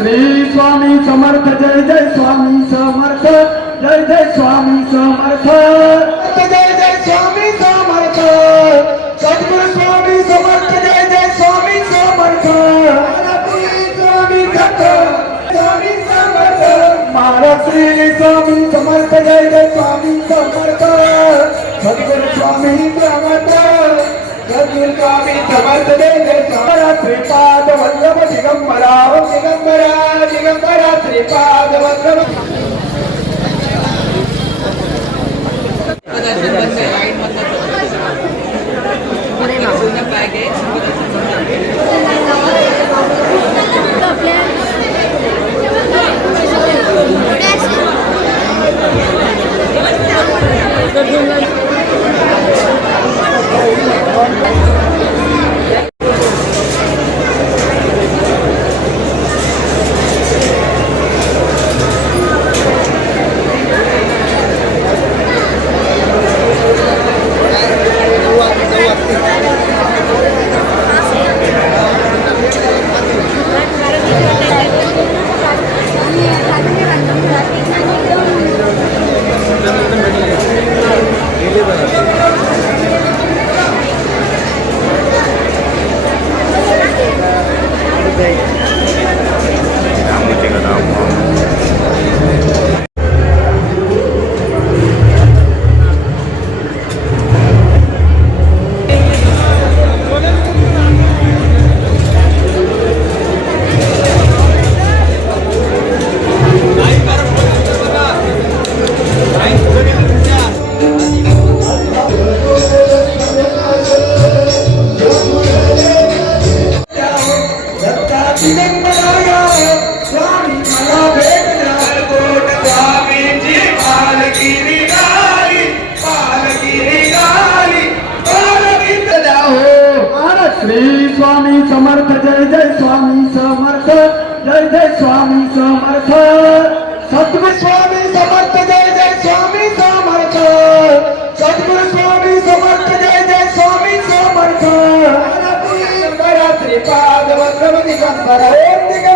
Shri Swami Samarth Jai Jai Swami Samarth Jai Jai Swami Samarth Jai Jai Swami Samarth Sadguru Swami Samarth Jai Jai Swami Samarth Swami Swami Samarth Maharaj Shri Swami Samarth Jai Jai Swami Samarth Sadguru Swami Samarth Sadguru Swami Samarth Jai Jai Shripad Vallabh Digambara Digambara Digambara Shripad Vallabh Shri Swami Samarth Jai Jai Swami Samarth Jai Jai Swami Samarth Sadguru Swami Samarth Jai Jai Swami Samarth Sadguru Swami Samarth Jai Jai Swami Samarth Shripad Vallabh Digambara